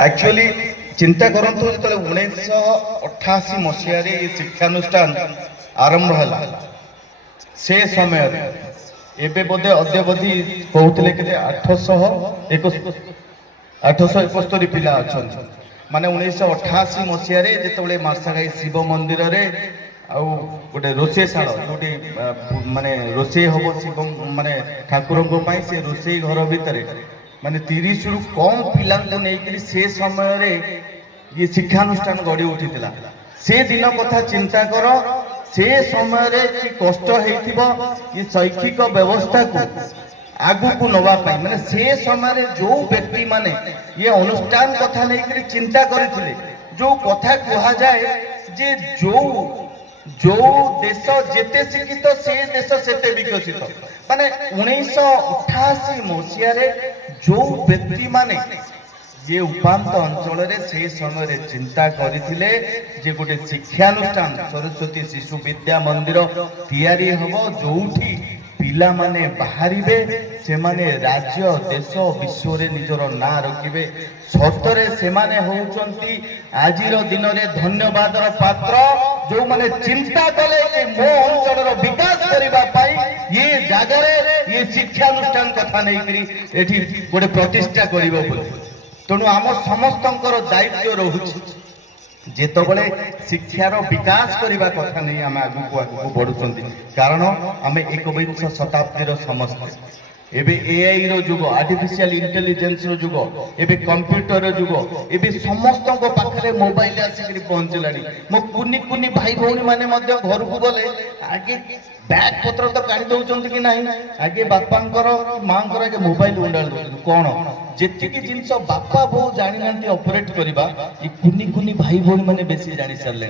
Actually चिंता करंतु जो 1988 मसीह शिक्षानुष्ठान आरंभ है से समय एबे बोधे अद्यवधि कहते के 871 पिला अच्छा माने 1988 मसीह जो मार्सागाई शिव मंदिर रे गोटे रोषेशाल जो माने रोषे हम शिव माने ठाकुर से रोषे घर भितर माने 30 रु कम पिला से समय ये शिक्षानुष्ठान गढ़ी उठी से दिन कथा चिंता कर से समय कि कष्ट हो ये शैक्षिक व्यवस्था को आगु को नवा माने से समय जो व्यक्ति माने ये अनुष्ठान कथा नहीं चिंता करथिले जो कथा कहा जाए जे जो देश जेते शिक्षित से देश सेते विकसित माने 1988 मसीह जो व्यक्ति माने ये उपांत अंचल से समय चिंता करथिले जे गोटे शिक्षानुष्ठान सरस्वती शिशु विद्या मंदिर तैयारी हम जोठी पिला माने बाहरिबे से माने राज्य देश विश्व रे निजर ना रखिबे सतरे से माने होउचंती आजिर दिन रे धन्यवादर पात्र जो माने चिंता कले कि मो अंचल रो विकास करिबा पाई ये जागा रे ये शिक्षानुष्ठान कथा नै करी एठी गोटे प्रतिष्ठा करिवो बोली तेणु आम समस्तंकर दायित्व रहुछि जेतबले शिक्षार विकास करने कथा नहीं आम आगू बढ़ुंट कारण आम 21 शताब्दी समस्त एबे एआई रो जुग आर्टिफिशियल इंटेलिजेंस रो जुग एबे कंप्यूटर रो जुग एबे समस्त पाखरे मोबाइल आसिक पहुंचलानी मो कुनी कुनी भाई भौणी माने मध्य घर को गले आगे बैग पत्र तो काढ़ी दउचंती कि नहीं आगे बापांकर मांकर आगे मोबाइल उंडाल दउचंती कोन जेतिकी जिंस बापा बो जानि नांती ऑपरेट करबा ई कुनी कुनी भाई भौणी माने बेसी जानि सरले।